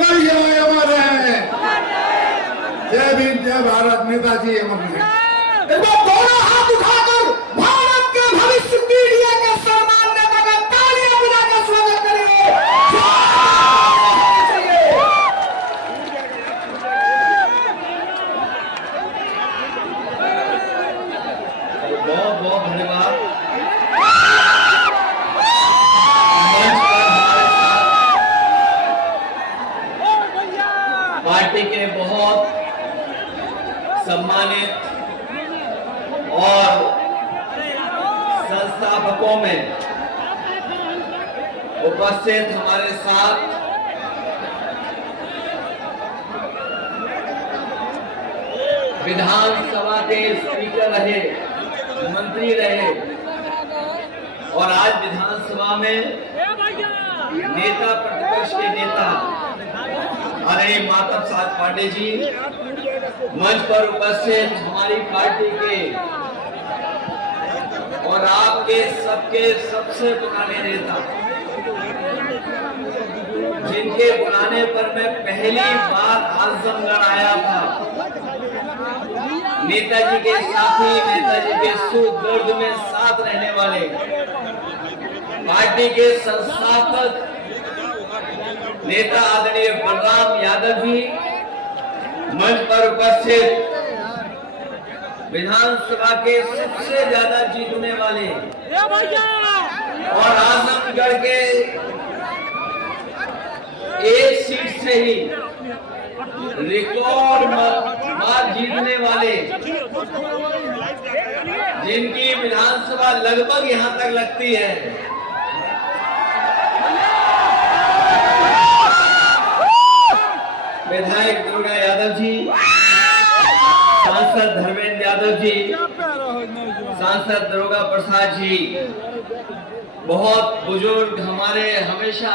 लड़िए अमर है। जय भीम, जय भारत, नेताजी अमर है। एक बार दोनों हाथ उठाकर भारत के भविष्य पीढ़ी के सम्मान नेता का तालियां बजाकर स्वागत करिए। बहुत बहुत धन्यवाद। पार्टी के बहुत सम्मानित और संस्थापकों में उपस्थित हमारे साथ विधानसभा के स्पीकर रहे, मंत्री रहे और आज विधानसभा में नेता प्रतिपक्ष के नेता अरे माधव साहब पांडे जी, मंच पर उपस्थित हमारी पार्टी के और आपके सबके सबसे पुराने नेता, जिनके बुलाने पर मैं पहली बार आजमगढ़ आया था, नेताजी के साथी, नेताजी के सुख दर्द में साथ रहने वाले पार्टी के संस्थापक नेता आदरणीय बलराम यादव जी, मंच पर उपस्थित विधानसभा के सबसे ज्यादा जीतने वाले और आजमगढ़ के एक सीट से ही रिकॉर्ड बार जीतने वाले, जिनकी विधानसभा लगभग यहां तक लगती है, विधायक दुर्गा यादव जी, सांसद धर्मेंद्र यादव जी, सांसद दरोगा प्रसाद जी, बहुत बुजुर्ग हमारे हमेशा